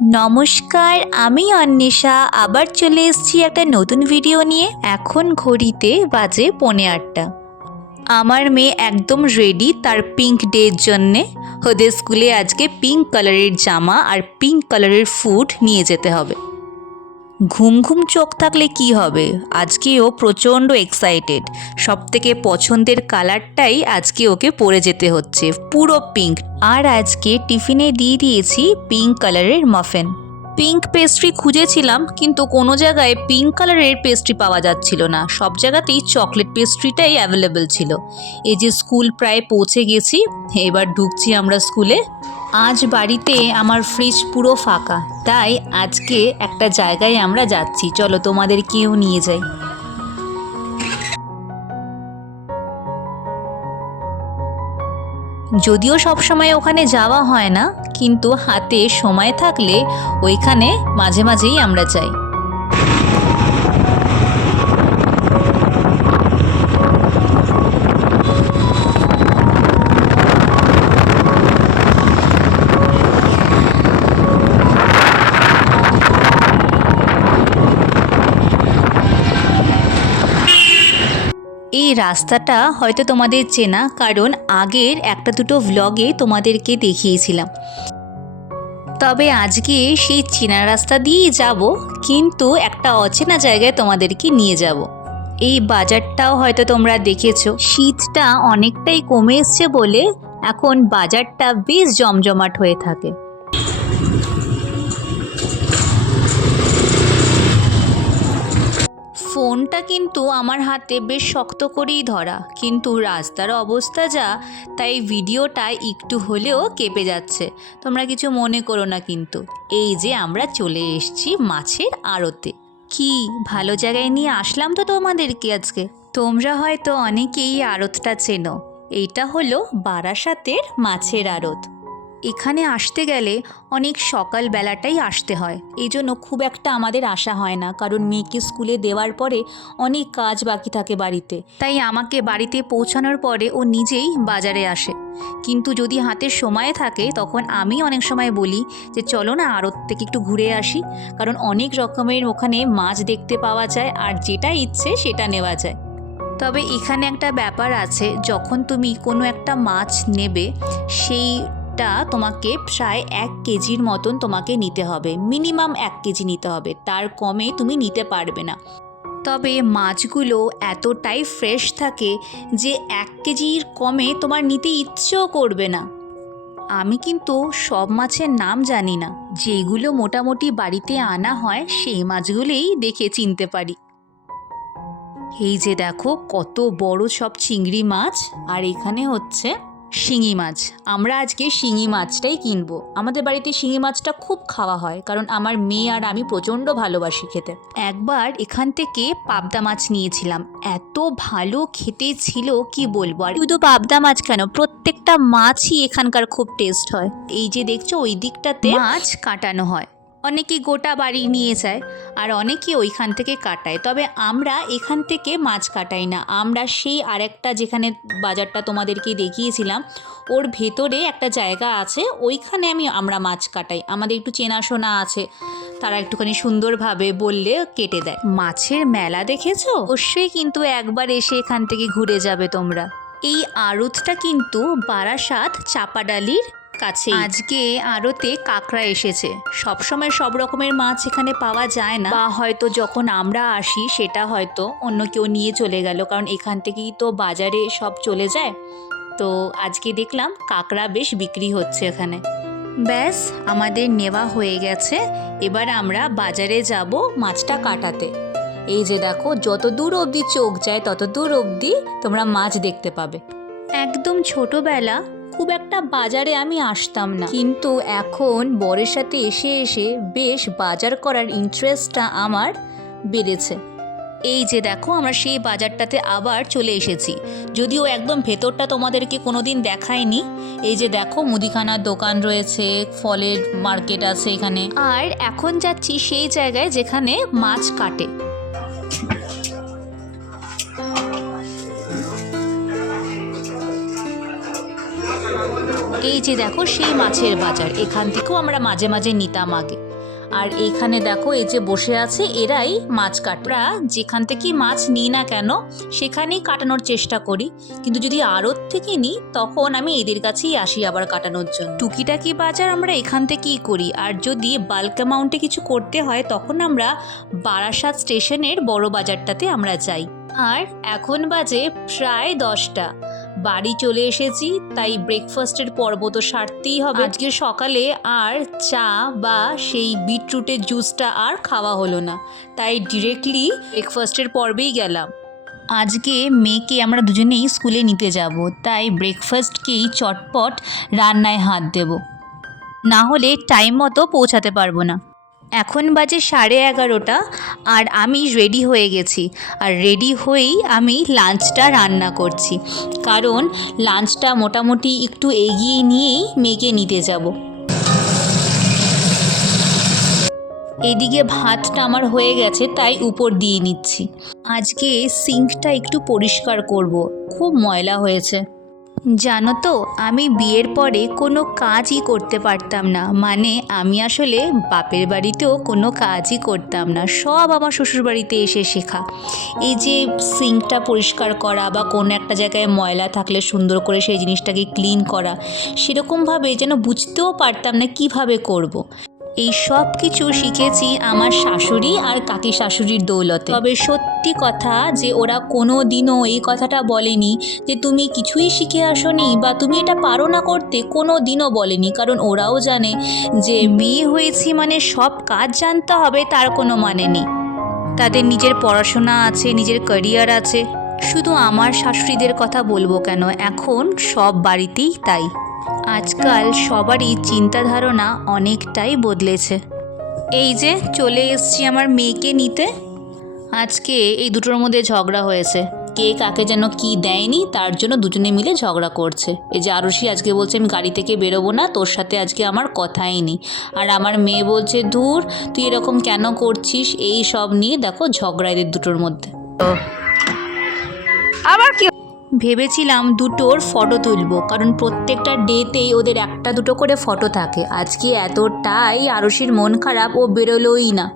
নমস্কার, আমি অন্বেষা আবার চলে এসেছি একটা নতুন ভিডিও নিয়ে। এখন ঘড়িতে বাজে 8:45। আমার মেয়ে একদম রেডি তার পিঙ্ক ডের জন্যে। ওদের স্কুলে আজকে পিঙ্ক কালারের জামা আর পিঙ্ক কালারের ফুড নিয়ে যেতে হবে। ঘুম ঘুম চোখ থাকলে কি হবে, আজকে ও প্রচণ্ড এক্সাইটেড। সবথেকে পছন্দের কালারটাই আজকে ওকে পরে যেতে হচ্ছে, পুরো পিঙ্ক। আর আজকে টিফিনে দিয়ে দিয়েছি পিঙ্ক কালারের মাফিন। পিঙ্ক পেস্ট্রি খুঁজেছিলাম কিন্তু কোনো জায়গায় পিঙ্ক কালারের পেস্ট্রি পাওয়া যাচ্ছিল না, সব জায়গাতেই চকলেট পেস্ট্রিটাই অ্যাভেলেবেল ছিল। এই যে স্কুল প্রায় পৌঁছে গেছি, এবার ঢুকছি আমরা স্কুলে। আজ বাড়িতে আমার ফ্রিজ পুরো ফাঁকা, তাই আজকে একটা জায়গায় আমরা যাচ্ছি, চলো তোমাদেরকেও নিয়ে যাই। যদিও সবসময় ওখানে যাওয়া হয় না, কিন্তু হাতে সময় থাকলে ওইখানে মাঝে মাঝেই আমরা যাই। এই রাস্তাটা হয়তো তোমাদের চেনা, কারণ আগের একটা দুটো ভ্লগে তোমাদেরকে দেখিয়েছিলাম। তবে আজকে সেই চেনা রাস্তা দিয়েই যাব, কিন্তু একটা অচেনা জায়গায় তোমাদেরকে নিয়ে যাব। এই বাজারটাও হয়তো তোমরা দেখেছো, শীতটা অনেকটাই কমে এসছে বলে এখন বাজারটা বেশ জমজমাট হয়ে থাকে। ফোনটা কিন্তু আমার হাতে বেশ শক্ত করেই ধরা, কিন্তু রাস্তার অবস্থা যা, তাই ভিডিওটা একটু হলেও কেঁপে যাচ্ছে। তোমরা কিছু মনে করো না কিন্তু। এই যে আমরা চলে এসেছি মাছের আড়তে। কি ভালো জায়গায় নিয়ে আসলাম তো তোমাদেরকে আজকে। তোমরা হয়তো অনেকেই আড়তটা চেনো, এইটা হলো বারাসাতের মাছের আড়ত। এখানে আসতে গেলে অনেক সকালবেলাটাই আসতে হয়, এই জন্য খুব একটা আমাদের আসা হয় না, কারণ মেয়েকে স্কুলে দেওয়ার পরে অনেক কাজ বাকি থাকে বাড়িতে। তাই আমাকে বাড়িতে পৌঁছানোর পরে ও নিজেই বাজারে আসে। কিন্তু যদি হাতে সময় থাকে তখন আমি অনেক সময় বলি যে চলো না আড়ত থেকে একটু ঘুরে আসি, কারণ অনেক রকমের ওখানে মাছ দেখতে পাওয়া যায় আর যেটা ইচ্ছে সেটা নেওয়া যায়। তবে এখানে একটা ব্যাপার আছে, যখন তুমি কোনো একটা মাছ নেবে সেইটা তোমাকে প্রায় 1 কেজির মতন তোমাকে নিতে হবে, মিনিমাম 1 কেজি নিতে হবে, তার কমে তুমি নিতে পারবে না। তবে মাছগুলো এতটাই ফ্রেশ থাকে যে 1 কেজির কমে তোমার নিতে ইচ্ছেও করবে না। আমি কিন্তু সব মাছের নাম জানি না, যেগুলো মোটামুটি বাড়িতে আনা হয় সেই মাছগুলোই দেখে চিনতে পারি। এই যে দেখো কত বড় সব চিংড়ি মাছ, আর এখানে হচ্ছে শিঙি মাছ। আমরা আজকে শিঙি মাছটাই কিনবো। আমাদের বাড়িতে শিঙি মাছটা খুব খাওয়া হয়, কারণ আমার মেয়ে আর আমি প্রচণ্ড ভালোবাসি খেতে। একবার এখান থেকে পাবদা মাছ নিয়েছিলাম, এত ভালো খেতে ছিল কি বলবো। আর শুধু পাবদা মাছ কেন, প্রত্যেকটা মাছই এখানকার খুব টেস্ট হয়। এই যে দেখছো ওই দিকটাতে মাছ কাটানো হয়, অনেকে গোটা বাড়ি নিয়ে যায় আর অনেকে ওইখান থেকে কাটায়। তবে আমরা এখান থেকে মাছ কাটাই না, আমরা সেই আরেকটা যেখানে বাজারটা তোমাদেরকে দেখিয়েছিলাম ওর ভেতরে একটা জায়গা আছে, ওইখানে আমরা মাছ কাটাই। আমাদের একটু চেনাশোনা আছে, তারা একটুখানি সুন্দরভাবে বললে কেটে দেয়। মাছের মেলা দেখেছো? অবশ্যই কিন্তু একবার এসে এখান থেকে ঘুরে যাবে তোমরা। এই আড়তটা কিন্তু বারাসাত চাপাডালির কাছে। আজকে আড়তে কাঁকড়া এসেছে। সবসময় সব রকমের মাছ এখানে পাওয়া যায় না, বা হয়তো যখন আমরা আসি সেটা হয়তো অন্য কেউ নিয়ে চলে গেল, কারণ এখান থেকেই তো বাজারে সব চলে যায়। তো আজকে দেখলাম কাঁকড়া বেশ বিক্রি হচ্ছে এখানে। ব্যাস আমাদের নেওয়া হয়ে গেছে, এবার আমরা বাজারে যাব মাছটা কাটাতে। এই যে দেখো যত দূর অবধি চোখ যায় তত দূর অবধি তোমরা মাছ দেখতে পাবে। একদম ছোটবেলা খুব একটা বাজারে আমি আসতাম না, কিন্তু এখন বরের সাথে এসে এসে বেশ বাজার করার ইন্টারেস্টটা আমার বেড়েছে। এই যে দেখো আমরা সেই বাজারটাতে আবার চলে এসেছি, যদিও একদম ভেতরটা তোমাদেরকে কোনোদিন দেখায়নি। এই যে দেখো মুদিখানার দোকান রয়েছে, ফলের মার্কেট আছে এখানে। আর এখন যাচ্ছি সেই জায়গায় যেখানে মাছ কাটে। এই যে দেখো সেই মাছের বাজার, এখান থেকেও আমরা মাঝে মাঝে নিতাম আগে। আর এইখানে দেখো এই যে বসে আছে এরাই মাছ কাটরা, যেখান থেকে মাছ নিই না কেন সেখানেই কাটানোর চেষ্টা করি, কিন্তু যদি আড়ত থেকে নিই তখন আমি এদের কাছেই আসি আবার কাটানোর জন্য। টুকিটাকি বাজার আমরা এখান থেকেই করি, আর যদি বাল্ক অ্যামাউন্টে কিছু করতে হয় তখন আমরা বারাসাত স্টেশনের বড় বাজারটাতে আমরা যাই। আর এখন বাজে প্রায় 10টা, বাড়ি চলে এসেছি, তাই ব্রেকফাস্টের পর্ব তো সারতেই হবে। আজকে সকালে আর চা বা সেই বিটরুটের জুসটা আর খাওয়া হলো না, তাই ডিরেক্টলি ব্রেকফাস্টের পর্বেই গেলাম। আজকে মেয়েকে আমরা দুজনেই স্কুলে নিতে যাব, তাই ব্রেকফাস্টকেই চটপট রান্নায় হাত দেব, না হলে টাইম মতো পৌঁছাতে পারবো না। এখন বাজে 11:30 আর আমি রেডি হয়ে গেছি, আর রেডি হয়েই আমি লাঞ্চটা রান্না করছি, কারণ লাঞ্চটা মোটামুটি একটু এগিয়ে নিয়েই মেয়েকে নিতে যাব। এদিকে ভাতটা আমার হয়ে গেছে, তাই উপর দিয়ে নিচ্ছি। আজকে সিঙ্কটা একটু পরিষ্কার করব, খুব ময়লা হয়েছে। জানো তো, আমি বিয়ের পরে কোনো কাজই করতে পারতাম না, মানে আমি আসলে বাপের বাড়িতেও কোনো কাজই করতাম না, সব আমার শ্বশুরবাড়িতে এসে শেখা। এই যে সিঙ্কটা পরিষ্কার করা বা কোনো একটা জায়গায় ময়লা থাকলে সুন্দর করে সেই জিনিসটাকে ক্লিন করা, সেরকমভাবে যেন বুঝতেও পারতাম না কিভাবে করব। এই সব কিছু শিখেছি আমার শাশুড়ি আর কাকি শাশুড়ির দৌলতে। তবে সত্যি কথা যে ওরা কোনো দিনও এই কথাটা বলেনি যে তুমি কিছুই শিখে আসোনি বা তুমি এটা পারো না করতে, কোনো দিনও বলেনি, কারণ ওরাও জানে যে মেয়ে হয়েছি মানে সব কাজ জানতে হবে তার কোনো মানে নেই। তাদের নিজের পড়াশোনা আছে, নিজের ক্যারিয়ার আছে। শুধু আমার শাশুড়িদের কথা বলবো কেন, এখন সব বাড়িতেই তাই। আজকাল সবারই চিন্তা ধারণা অনেকটাই বদলেছে। এই যে চলে এসছি আমার মেয়েকে নিতে। আজকে এই দুটোর মধ্যে ঝগড়া হয়েছে, কে কাকে যেন কি দেয়নি, তার জন্য দুজনে মিলে ঝগড়া করছে। এই যে আরুষি আজকে বলছে আমি গাড়ি থেকে বেরোবো না, তোর সাথে আজকে আমার কথাই নেই, আর আমার মেয়ে বলছে ধুর তুই এরকম কেন করছিস। এই সব নিয়ে দেখো ঝগড়া এদের দুটোর মধ্যে। আবার কি ভেবেছিলাম দুটোর ফটো তুলবো, কারণ প্রত্যেকটা ডেতেই ওদের একটা দুটো করে ফটো থাকে। আজকে এতটাই আরুষির মন খারাপ, ও বেরোলোই না।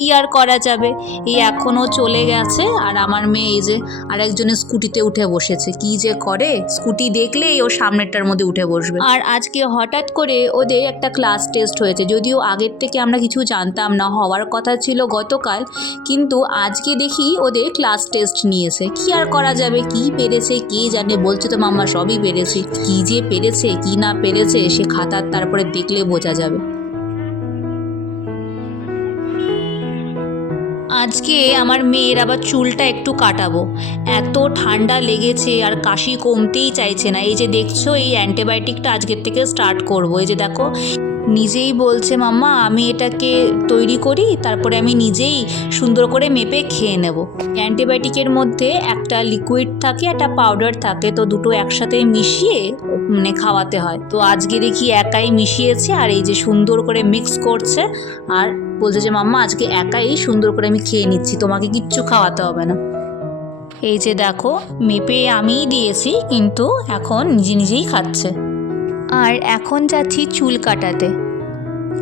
কি আর করা যাবে, এই এখনও চলে গেছে। আর আমার মেয়ে এই যে আরেকজনের স্কুটিতে উঠে বসেছে, কি যে করে, স্কুটি দেখলেই ও সামনেরটার মধ্যে উঠে বসবে। আর আজকে হঠাৎ করে ওদের একটা ক্লাস টেস্ট হয়েছে, যদিও আগের থেকে আমরা কিছু জানতাম না, হওয়ার কথা ছিল গতকাল, কিন্তু আজকে দেখি ওদের ক্লাস টেস্ট নিয়েছে। কি আর করা যাবে, কি পেরেছে কে জানে, বলছে তো মাম্মা সবই পেরেছি, কি যে পেরেছে কি না পেরেছে সে খাতার তারপরে দেখলে বোঝা যাবে। আজকে আমার মেয়ের আবার চুলটা একটু কাটাবো, এত ঠান্ডা লেগেছে আর কাশি কমতেই চাইছে না। এই যে দেখছো এই অ্যান্টিবায়োটিকটা আজকের থেকে স্টার্ট করব। এই যে দেখো নিজেই বলছে মাম্মা আমি এটাকে তৈরি করি, তারপরে আমি নিজেই সুন্দর করে মেপে খেয়ে নেব। অ্যান্টিবায়োটিকের মধ্যে একটা লিকুইড থাকে, একটা পাউডার থাকে, তো দুটো একসাথে মিশিয়ে মানে খাওয়াতে হয়। তো আজকে দেখি একাই মিশিয়েছে, আর এই যে সুন্দর করে মিক্স করছে, আর বলছে যে মাম্মা আজকে একাই সুন্দর করে আমি খেয়ে নিচ্ছি, তোমাকে কিচ্ছু খাওয়াতে হবে না। এই যে দেখো মেপে আমিই দিয়েছি, কিন্তু এখন নিজে নিজেই খাচ্ছে। আর এখন যাচ্ছি চুল কাটাতে।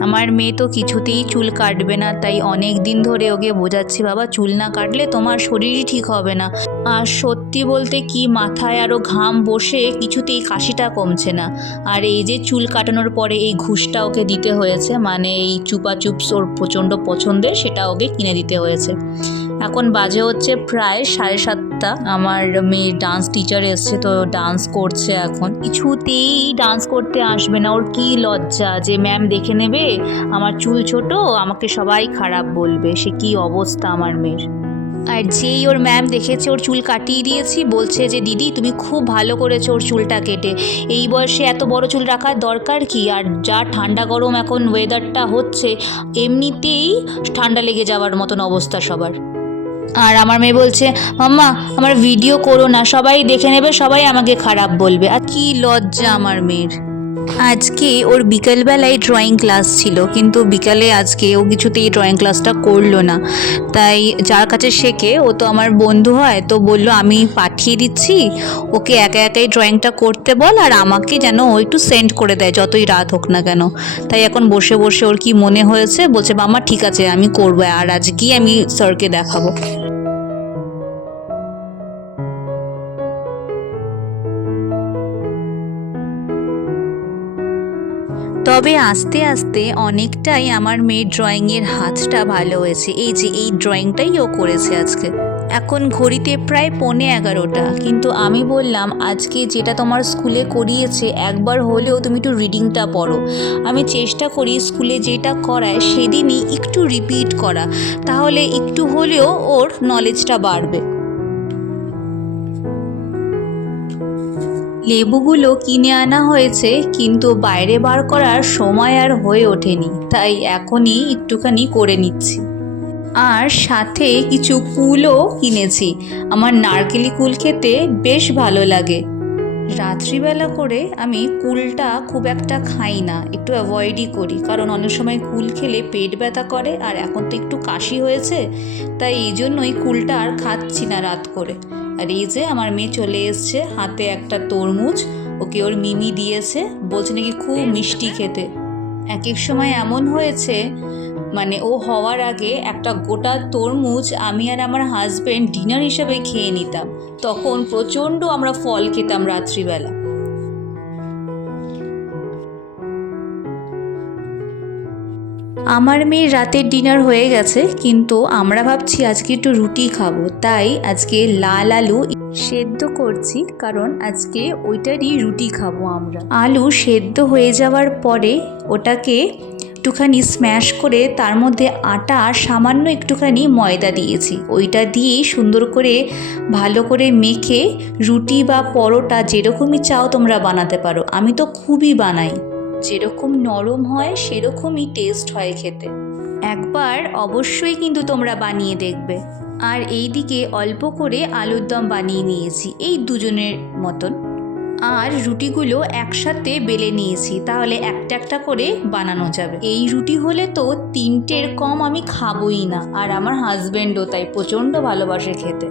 আমার মেয়ে তো কিছুতেই চুল কাটবে না, তাই অনেক দিন ধরে ওকে বোঝাচ্ছি বাবা চুল না কাটলে তোমার শরীরই ঠিক হবে না। আর সত্যি বলতে কি মাথায় আরও ঘাম বসে কিছুতেই কাশিটা কমছে না। আর এই যে চুল কাটানোর পরে এই ঘুষটা ওকে দিতে হয়েছে, মানে এই চুপাচুপস ওর প্রচণ্ড পছন্দের, সেটা ওকে কিনে দিতে হয়েছে। এখন বাজে হচ্ছে প্রায় 7:30। আমার মেয়ে ডান্স টিচার এসছে, তো ডান্স করছে। এখন কিছুতেই ডান্স করতে আসবে না, ওর কি লজ্জা যে ম্যাম দেখে নেবে আমার চুল ছোট, আমাকে সবাই খারাপ বলবে। সে কি অবস্থা আমার মেয়ের। আর যেই ওর ম্যাম দেখেছে ওর চুল কাটিয়ে দিয়েছি, বলছে যে দিদি তুমি খুব ভালো করেছো ওর চুলটা কেটে, এই বয়সে এত বড় চুল রাখার দরকার কি। আর যা ঠান্ডা গরম এখন ওয়েদারটা হচ্ছে, এমনিতেই ঠান্ডা লেগে যাওয়ার মতন অবস্থা সবার। আর আমার মেয়ে বলছে মাম্মা আমার ভিডিও করো না, সবাই দেখে নেবে, সবাই আমাকে খারাপ বলবে। আর কি লজ্জা আমার মেয়ের। আজকে ওর বিকেলবেলায় ড্রয়িং ক্লাস ছিল, কিন্তু বিকালে আজকে ও কিছুতেই ড্রয়িং ক্লাসটা করলো না। তাই যার কাছে শেখে ও তো আমার বন্ধু হয়, তো বললো আমি পাঠিয়ে দিচ্ছি, ওকে একা একাই ড্রয়িংটা করতে বল, আর আমাকে যেন ও একটু সেন্ড করে দেয় যতই রাত হোক না কেন। তাই এখন বসে বসে ওর কি মনে হয়েছে বলছে মামা ঠিক আছে আমি করবো, আর আজকেই আমি স্যারকে দেখাবো। তবে আস্তে আস্তে অনেকটাই আমার মেয়ের ড্রয়িংয়ের হাতটা ভালো হয়েছে। এই যে এই ড্রয়িংটাই ও করেছে আজকে। এখন ঘড়িতে প্রায় 11:15, কিন্তু আমি বললাম আজকে যেটা তোমার স্কুলে করিয়েছে একবার হলেও তুমি একটু রিডিংটা পড়ো। আমি চেষ্টা করি স্কুলে যেটা করায় সেদিনই একটু রিপিট করা, তাহলে একটু হলেও ওর নলেজটা বাড়বে। লেবুগুলো কিনে আনা হয়েছে, কিন্তু বাইরে বার করার সময় আর হয়ে ওঠেনি, তাই এখনই একটুখানি করে নিচ্ছি। আর সাথে কিছু কুলও কিনেছি, আমার নারকেলি কুল খেতে বেশ ভালো লাগে। রাত্রিবেলা করে আমি কুলটা খুব একটা খাই না, একটু অ্যাভয়েডই করি, কারণ অনেক সময় কুল খেলে পেট ব্যথা করে, আর এখন তো একটু কাশি হয়েছে, তাই এই জন্যই কুলটা আর খাচ্ছি না রাত করে। আর এই যে আমার মেয়ে চলে এসছে, হাতে একটা তরমুজ, ওকে ওর মিমি দিয়েছে, বলছে নাকি খুব মিষ্টি খেতে। এক এক সময় এমন হয়েছে মানে ও হওয়ার আগে একটা গোটা তরমুজ আমি আর আমার হাজব্যান্ড ডিনার হিসেবে খেয়ে নিতাম, তখন প্রচণ্ড আমরা ফল খেতাম রাত্রিবেলা। আমার মেয়ের রাতের ডিনার হয়ে গেছে, কিন্তু আমরা ভাবছি আজকে একটু রুটি খাবো, তাই আজকে লাল আলু সেদ্ধ করছি, কারণ আজকে ওইটারই রুটি খাবো আমরা। আলু সেদ্ধ হয়ে যাওয়ার পরে ওটাকে একটুখানি স্ম্যাশ করে তার মধ্যে আটা আর সামান্য একটুখানি ময়দা দিয়েছি, ওইটা দিয়েই সুন্দর করে ভালো করে মেখে রুটি বা পরোটা যেরকমই চাও তোমরা বানাতে পারো। আমি তো খুবই বানাই, যেরকম নরম হয় সেরকমই টেস্ট হয় খেতে। একবার অবশ্যই কিন্তু তোমরা বানিয়ে দেখবে। আর এই দিকে অল্প করে আলুর দম বানিয়ে নিয়েছি, এই দুজনের মতন। আর রুটিগুলো একসাথে বেলে নিয়েছি, তাহলে একটা একটা করে বানানো যাবে। এই রুটি হলে তো 3টের কম আমি খাবোই না, আর আমার হাজব্যান্ডও তাই প্রচণ্ড ভালোবাসে খেতে।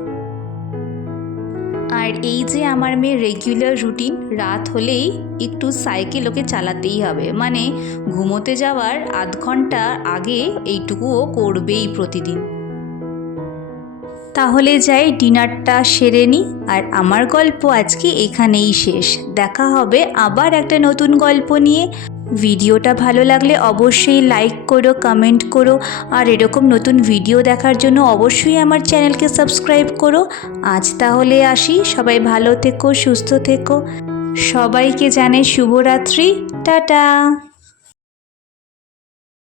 আর এই যে আমার মেয়ের রেগুলার রুটিন, রাত হলেই একটু সাইকেল ওকে চালাতেই হবে, মানে ঘুমোতে যাওয়ার আধ ঘন্টা আগে এইটুকুও করবেই প্রতিদিন। তাহলে যাই ডিনারটা সেরে নিই, আর আমার গল্প আজকে এখানেই শেষ। দেখা হবে আবার একটা নতুন গল্প নিয়ে। ভিডিওটা ভালো লাগলে অবশ্যই লাইক করো, কমেন্ট করো, আর এরকম নতুন ভিডিও দেখার জন্য অবশ্যই আমার চ্যানেলকে সাবস্ক্রাইব করো। আজ তাহলে আসি, সবাই ভালো থেকো, সুস্থ থেকো, সবাইকে জানাই শুভরাত্রি, টাটা।